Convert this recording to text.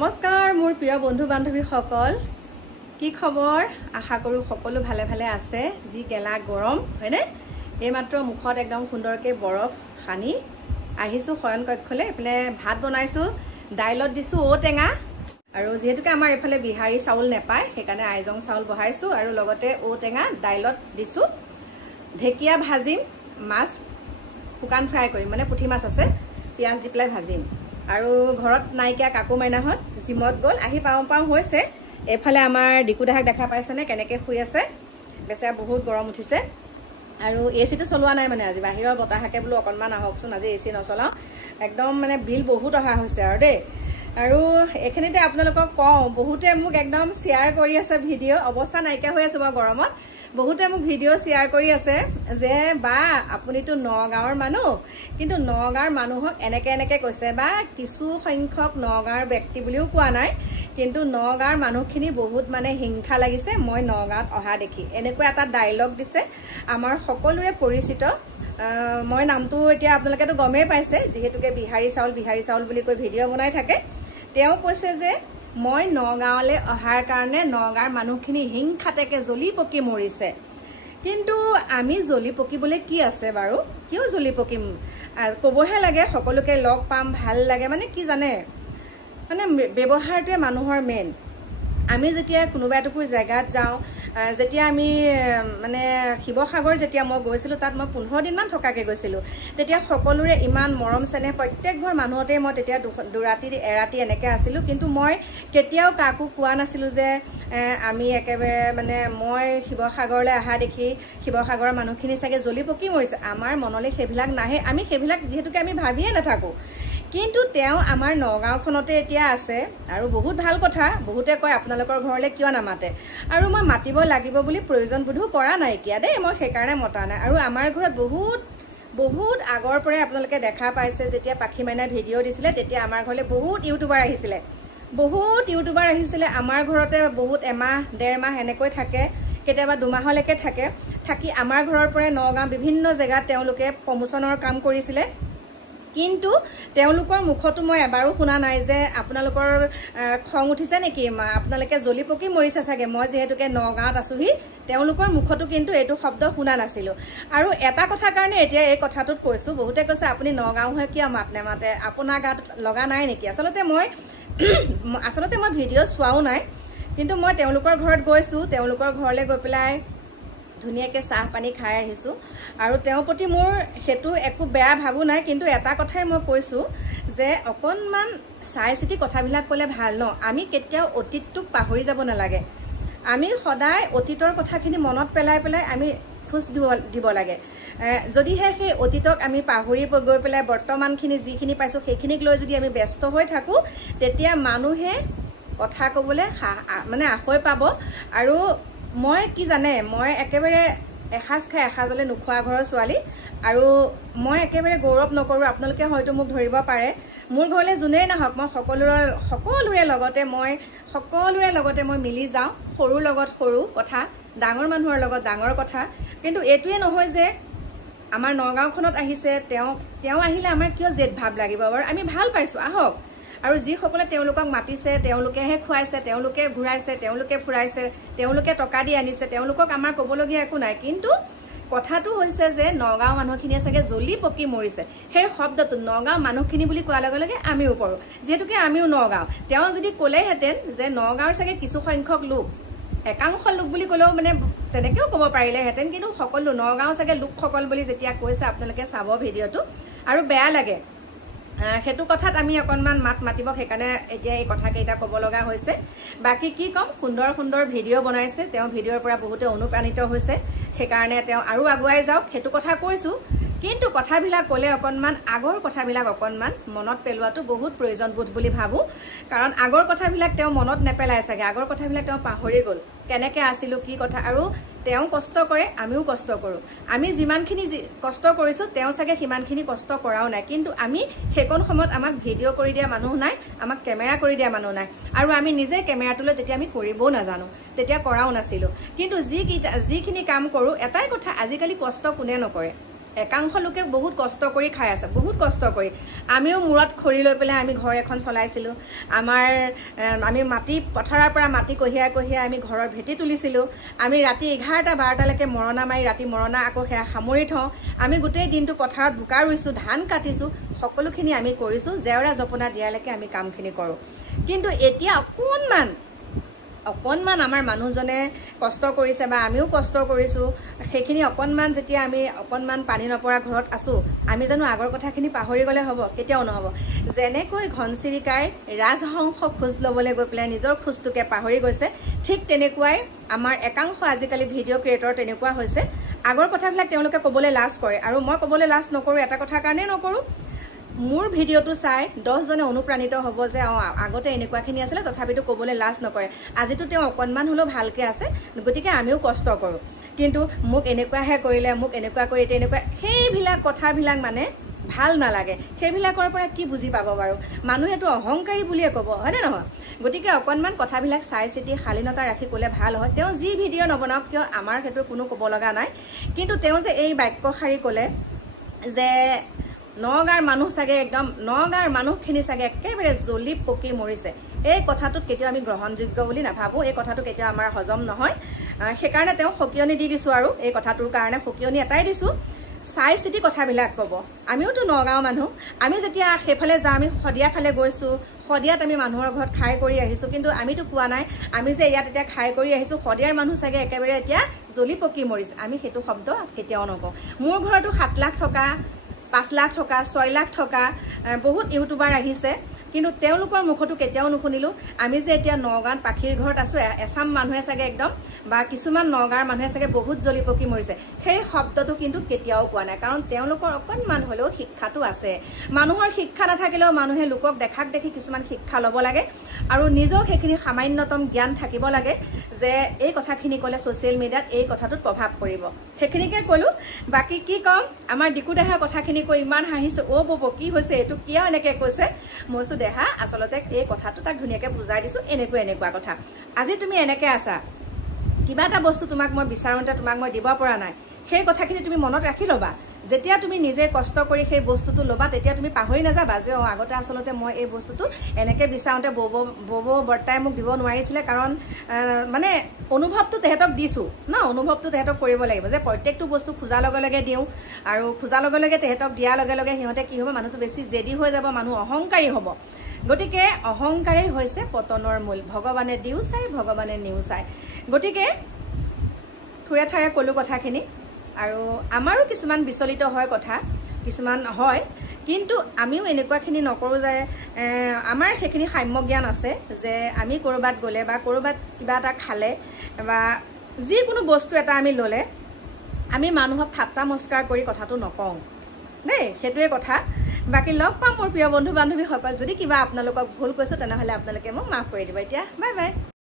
নমস্কাৰ মোৰ প্ৰিয় বন্ধু বান্ধৱী সকল কি খবৰ আশা কৰো সকলো ভালে ভালে আছে যি গেলা গৰম হয়নে এইমাত্ৰ মুখত একদম সুন্দৰকৈ বৰফ খানি আহিছো শয়ন কক্ষলে এফালে ভাত বনাইছো দাইলত দিছো ঔটেঙা আৰু যেহেতুকে আমাৰ এফালে বিহাৰী চাউল নেপায় সেইকাৰণে আইজং চাউল বহাইছো আৰু লগতে ঔটেঙা দাইলত দিছো ঢেকিয়া ভাজিম মাছ শুকান ফ্ৰাই কৰিম মানে পুঠি মাছ আছে পিয়াজ দি পেলাই ভাজিম আৰু ঘৰত নাইকিয়া কাকু মাইনাহত জিমত গল আহি পাও হৈছে এফালে আমাৰ ডিকুদাহাক দেখা পাইছেনে কেনেকৈ শুই আছে বেচেৰা বহুত গৰম উঠিছে আৰু এচিটো চলোৱা নাই মানে আজি বাহিৰৰ বতাহাকে বোলো অকণমান আহকচোন আজি এচি নচলাও একদম মানে বিল বহুত অহা হৈছে আৰু দেই আৰু এখিনিতে আপোনালোকক কওঁ বহুতে মোক একদম শ্বেয়াৰ কৰি আছে ভিডিঅ' অৱস্থা নাইকিয়া হৈ আছে বাৰু গৰমত বহুতে মোক ভিডিঅ' শ্বেয়াৰ কৰি আছে যে বা আপুনিতো নগাঁৱৰ মানুহ কিন্তু নগাঁৱৰ মানুহক এনেকে কৈছে বা কিছু সংখ্যক নগাঁৱৰ ব্যক্তি বুলিও কোৱা নাই কিন্তু নগাঁৱৰ মানুহখিনি বহুত মানে হিংসা লাগিছে মই নগাঁৱত অহা দেখি এনেকুৱা এটা ডায়লগ দিছে আমাৰ সকলোৰে পৰিচিত মই নামটো এতিয়া আপোনালোকেতো গমেই পাইছে যিহেতুকে বিহাৰী চাউল বুলি কৈ ভিডিঅ' বনাই থাকে তেওঁ কৈছে যে মই নগাঁৱলৈ অহাৰ কাৰণে নগাঁৱৰ মানুহখিনি হিংসাতেকে জ্বলি পকি মৰিছে কিন্তু আমি জ্বলি পকিবলৈ কি আছে বাৰু কিয় জ্বলি পকিম ক'বহে লাগে সকলোকে লগ পাম ভাল লাগে মানে কি জানে মানে ব্যৱহাৰটোৱে মানুহৰ মেইন আমি যেতিয়া কোনোবা এটুকুৰ জেগাত যাওঁ যেতিয়া আমি মানে শিৱসাগৰ যেতিয়া মই গৈছিলোঁ তাত মই 15 দিনমান থকাকৈ গৈছিলোঁ তেতিয়া সকলোৰে ইমান মৰম চেনেহ প্ৰত্যেক ঘৰ মানুহতেই মই তেতিয়া দুৰাতি এৰাতি এনেকৈ আছিলোঁ কিন্তু মই কেতিয়াও কাকো কোৱা নাছিলোঁ যে আমি একেবাৰে মানে মই শিৱসাগৰলৈ অহা দেখি শিৱসাগৰৰ মানুহখিনি চাগে জ্বলি পকি মৰিছে আমাৰ মনলৈ সেইবিলাক নাহে আমি সেইবিলাক যিহেতুকে আমি ভাবিয়ে নাথাকোঁ কিন্তু তেওঁ আমাৰ নগাঁওখনতে এতিয়া আছে আৰু বহুত ভাল কথা বহুতে কয় আপোনালোকৰ ঘৰলৈ কিয় নামাতে আৰু মই মাতিব লাগিব বুলি প্ৰয়োজন বোধো কৰা নাইকিয়া দেই মই সেইকাৰণে মতা নাই আৰু আমাৰ ঘৰত বহুত আগৰ পৰাই আপোনালোকে দেখা পাইছে যেতিয়া পাখি মাইনা ভিডিঅ' দিছিলে তেতিয়া আমাৰ ঘৰলৈ বহুত ইউটিউবাৰ আহিছিলে আমাৰ ঘৰতে বহুত এমাহ ডেৰ মাহ এনেকৈ থাকে কেতিয়াবা দুমাহলৈকে থাকি আমাৰ ঘৰৰ পৰাই নগাঁও বিভিন্ন জেগাত তেওঁলোকে প্ৰমোচনৰ কাম কৰিছিলে কিন্তু তেওঁলোকৰ মুখতো মই এবাৰো শুনা নাই যে আপোনালোকৰ খং উঠিছে নেকি আপোনালোকে জ্বলি পকি মৰিছে চাগে মই যেহেতুকে নগাঁৱত আছোহি তেওঁলোকৰ মুখতো কিন্তু এইটো শব্দ শুনা নাছিলোঁ আৰু এটা কথাৰ কাৰণে এতিয়া এই কথাটোত কৈছোঁ বহুতে কৈছে আপুনি নগাঁও হৈ কিয় মাত নেমাতে আপোনাৰ গাত লগা নাই নেকি আচলতে মই ভিডিঅ' চোৱাও নাই কিন্তু মই তেওঁলোকৰ ঘৰত গৈছোঁ তেওঁলোকৰ ঘৰলৈ গৈ পেলাই ধুনীয়াকৈ চাহ পানী খাই আহিছোঁ আৰু তেওঁৰ প্ৰতি মোৰ সেইটো একো বেয়া ভাবো নাই কিন্তু এটা কথাই মই কৈছোঁ যে অকণমান চাই চিতি কথাবিলাক ক'লে ভাল ন আমি কেতিয়াও অতীতটোক পাহৰি যাব নালাগে আমি সদায় অতীতৰ কথাখিনি মনত পেলাই আমি খোজ দিব লাগে যদিহে সেই অতীতক আমি পাহৰি গৈ পেলাই বৰ্তমানখিনি যিখিনি পাইছোঁ সেইখিনিক লৈ যদি আমি ব্যস্ত হৈ থাকোঁ তেতিয়া মানুহে কথা ক'বলৈ মানে আশৈ পাব আৰু মই কি জানে মই একেবাৰে এসাঁজ খাই এসাঁজলৈ নোখোৱা ঘৰৰ ছোৱালী আৰু মই একেবাৰে গৌৰৱ নকৰোঁ আপোনালোকে হয়তো মোক ধৰিব পাৰে মোৰ ঘৰলৈ যোনেই নাহক মই সকলোৰে লগতে মই মিলি যাওঁ সৰুৰ লগত সৰু কথা ডাঙৰ মানুহৰ লগত ডাঙৰ কথা কিন্তু এইটোৱে নহয় যে আমাৰ নগাঁওখনত আহিছে তেওঁ আহিলে আমাৰ কিয় জেদ ভাৱ লাগিব বাৰু আমি ভাল পাইছোঁ আহক আৰু যিসকলে তেওঁলোকক মাতিছে তেওঁলোকেহে খুৱাইছে তেওঁলোকে ঘূৰাইছে তেওঁলোকে ফুৰাইছে তেওঁলোকে টকা দি আনিছে তেওঁলোকক আমাৰ ক'বলগীয়া একো নাই কিন্তু কথাটো হৈছে যে নগাঁও মানুহখিনিয়ে চাগে জ্বলি পকি মৰিছে সেই শব্দটো নগাঁও মানুহখিনি বুলি কোৱাৰ লগে লগে আমিও পৰোঁ যিহেতুকে আমিও নগাঁও তেওঁ যদি ক'লেহেঁতেন যে নগাঁৱৰ চাগে কিছু সংখ্যক লোক একাংশ লোক বুলি ক'লেও মানে তেনেকৈও ক'ব পাৰিলেহেঁতেন কিন্তু সকলো নগাঁও চাগে লোকসকল বুলি যেতিয়া কৈছে আপোনালোকে চাব ভিডিঅ'টো আৰু বেয়া লাগে সেইটো কথাত আমি অকণমান মাতিব সেইকাৰণে এতিয়া এই কথাকেইটা ক'ব লগা হৈছে বাকী কি ক'ম সুন্দৰ ভিডিঅ' বনাইছে তেওঁ ভিডিঅ'ৰ পৰা বহুতে অনুপ্ৰাণিত হৈছে সেইকাৰণে তেওঁ আৰু আগুৱাই যাওক সেইটো কথা কৈছোঁ কিন্তু কথাবিলাক ক'লে অকণমান আগৰ কথাবিলাক অকণমান মনত পেলোৱাটো বহুত প্ৰয়োজন বোধ বুলি ভাবোঁ কাৰণ আগৰ কথাবিলাক তেওঁ মনত নেপেলাই চাগে আগৰ কথাবিলাক তেওঁ পাহৰি গ'ল কেনেকৈ আছিলোঁ কি কথা আৰু তেওঁ কষ্ট কৰে আমিও কষ্ট কৰোঁ আমি যিমানখিনি কষ্ট কৰিছোঁ তেওঁ চাগে সিমানখিনি কষ্ট কৰাও নাই কিন্তু আমি সেইকণ সময়ত আমাক ভিডিঅ' কৰি দিয়া মানুহ নাই আমাক কেমেৰা কৰি দিয়া মানুহ নাই আৰু আমি নিজে কেমেৰাটোলৈ তেতিয়া আমি কৰিবও নাজানো তেতিয়া কৰাও নাছিলোঁ কিন্তু যিখিনি কাম কৰোঁ এটাই কথা আজিকালি কষ্ট কোনে নকৰে একাংশ লোকে বহুত কষ্ট কৰি খাই আছে, বহুত কষ্ট কৰি। আমিও মূৰত খৰি লৈ পেলাই আমি ঘৰ এখন চলাইছিলোঁ। আমি মাটি পথাৰৰ পৰা মাটি কঢ়িয়াই আমি ঘৰৰ ভেটি তুলিছিলোঁ। আমি ৰাতি 11-12লৈকে মৰণা মাৰি ৰাতি মৰণা আকৌ সেয়া সামৰি থওঁ। আমি গোটেই দিনটো পথাৰত বোকা ৰুইছোঁ, ধান কাটিছোঁ, সকলোখিনি আমি কৰিছোঁ। জেওৰা জপনা দিয়ালৈকে আমি কামখিনি কৰোঁ। কিন্তু এতিয়া অকণমান আমাৰ মানুহজনে কষ্ট কৰিছে বা আমিও কষ্ট কৰিছোঁ, সেইখিনি অকণমান যেতিয়া আমি অকণমান পানী নপৰা ঘৰত আছোঁ, আমি জানো আগৰ কথাখিনি পাহৰি গ'লে হ'ব? কেতিয়াও নহ'ব। যেনেকৈ ঘনচিৰিকাই ৰাজহংস খোজ ল'বলৈ গৈ পেলাই নিজৰ খোজটোকে পাহৰি গৈছে, ঠিক তেনেকুৱাই আমাৰ একাংশ আজিকালি ভিডিঅ' ক্ৰিয়েটৰ তেনেকুৱা হৈছে। আগৰ কথাবিলাক তেওঁলোকে ক'বলৈ লাজ কৰে, আৰু মই ক'বলৈ লাজ নকৰোঁ, এটা কথাৰ কাৰণেই নকৰোঁ। মোৰ ভিডিঅ'টো চাই 10জনে অনুপ্ৰাণিত হ'ব যে আগতে এনেকুৱাখিনি আছিলে, তথাপিতো ক'বলৈ লাজ নকৰে। আজিতো তেওঁ অকণমান হ'লেও ভালকৈ আছে, গতিকে আমিও কষ্ট কৰোঁ। কিন্তু মোক এনেকুৱাহে কৰিলে, মোক এনেকুৱা কৰি এতিয়া এনেকুৱা, সেইবিলাক কথাবিলাক মানে ভাল নালাগে। সেইবিলাকৰ পৰা কি বুজি পাব বাৰু? মানুহেতো অহংকাৰী বুলিয়ে ক'ব, হয়নে নহয়? গতিকে অকণমান কথাবিলাক চাই চিতি শালীনতা ৰাখি ক'লে ভাল হয়। তেওঁ যি ভিডিঅ' নবনাওক কিয়, আমাৰ সেইটো কোনো ক'ব লগা নাই। কিন্তু তেওঁ যে এই বাক্যশাৰী ক'লে যে নগাঁৱৰ মানুহ চাগে একদম, নগাঁৱৰ মানুহখিনি চাগে একেবাৰে জ্বলি পকি মৰিছে, এই কথাটোত কেতিয়াও আমি গ্ৰহণযোগ্য বুলি নাভাবোঁ। এই কথাটো কেতিয়াও আমাৰ হজম নহয়। সেইকাৰণে তেওঁ সকিয়নি দি দিছোঁ, আৰু এই কথাটোৰ কাৰণে সকিয়নি এটাই দিছোঁ, চাই চিতি কথাবিলাক ক'ব। আমিওতো নগাঁৱৰ মানুহ। আমি যেতিয়া সেইফালে যাওঁ, আমি শদিয়া ফালে গৈছোঁ, শদিয়াত আমি মানুহৰ ঘৰত খাই কৰি আহিছোঁ, কিন্তু আমিতো কোৱা নাই আমি যে ইয়াত এতিয়া খাই কৰি আহিছোঁ, শদিয়াৰ মানুহ চাগে একেবাৰে এতিয়া জ্বলি পকি মৰিছে। আমি সেইটো শব্দ কেতিয়াও নকওঁ। মোৰ ঘৰতো 7 লাখ থকা, 5 লাখ থকা, 6 লাখ থকা বহুত ইউটিউবাৰ আহিছে, কিন্তু তেওঁলোকৰ মুখতো কেতিয়াও নুশুনিলোঁ আমি যে এতিয়া নগাঁৱত পাখিৰ ঘৰত আছোঁ, এছাম মানুহে চাগে একদম বা কিছুমান নগাঁৱৰ মানুহে চাগে বহুত জ্বলি পকি মৰিছে, সেই শব্দটো কিন্তু কেতিয়াও কোৱা নাই। কাৰণ তেওঁলোকৰ অকণমান হ'লেও শিক্ষাটো আছে। মানুহৰ শিক্ষা নাথাকিলেও মানুহে লোকক দেখাক দেখি কিছুমান শিক্ষা ল'ব লাগে, আৰু নিজক সেইখিনি সামান্যতম জ্ঞান থাকিব লাগে যে এই কথাখিনি ক'লে ছ'চিয়েল মিডিয়াত এই কথাটোত প্ৰভাৱ পৰিব। সেইখিনিকে ক'লোঁ। বাকী কি ক'ম, আমাৰ ডিকু দেহাৰ কথাখিনি কৈ ইমান হাঁহিছোঁ। ব'ব কি হৈছে, এইটো কিয় এনেকৈ কৈছে? মইছোঁ দেহা, আচলতে এই কথাটো তাক ধুনীয়াকৈ বুজাই দিছোঁ, এনেকুৱা কথা। আজি তুমি এনেকৈ আছা, কিবা এটা বস্তু তোমাক মই বিচাৰোঁতে তোমাক মই দিব পৰা নাই, সেই কথাখিনি তুমি মনত ৰাখি ল'বা। যেতিয়া তুমি নিজে কষ্ট কৰি সেই বস্তুটো ল'বা, তেতিয়া তুমি পাহৰি নাযাবা যে আগতে আচলতে মই এই বস্তুটো এনেকৈ বিচাৰোঁতে ব'ব বৰ্তাই মোক দিব নোৱাৰিছিলে, কাৰণ মানে অনুভৱটো তেহেঁতক দিছোঁ ন, অনুভৱটো তেহেঁতক কৰিব লাগিব যে প্ৰত্যেকটো বস্তু খোজাৰ লগে লগে দিওঁ, আৰু খোজাৰ লগে লগে তেহেঁতক দিয়াৰ লগে লগে সিহঁতে কি হ'ব, মানুহটো বেছি জেদি হৈ যাব, মানুহ অহংকাৰী হ'ব। গতিকে অহংকাৰেই হৈছে পতনৰ মূল। ভগৱানে দিও চাই, ভগৱানে নিও চাই। গতিকে থুৰে থাৰে ক'লোঁ কথাখিনি, আৰু আমাৰো কিছুমান বিচলিত হয় কথা, কিছুমান হয়, কিন্তু আমিও এনেকুৱাখিনি নকৰোঁ যে আমাৰ সেইখিনি সাম্য জ্ঞান আছে যে আমি ক'ৰবাত গ'লে বা ক'ৰবাত কিবা এটা খালে বা যিকোনো বস্তু এটা আমি ল'লে আমি মানুহক ঠাট্টা মস্কাৰ কৰি কথাটো নকওঁ দেই, সেইটোৱে কথা। বাকী লগ পাম মোৰ প্ৰিয় বন্ধু বান্ধৱীসকল। যদি কিবা আপোনালোকক ভুল কৈছোঁ তেনেহ'লে আপোনালোকে মোক মাফ কৰি দিব। এতিয়া বাই বাই।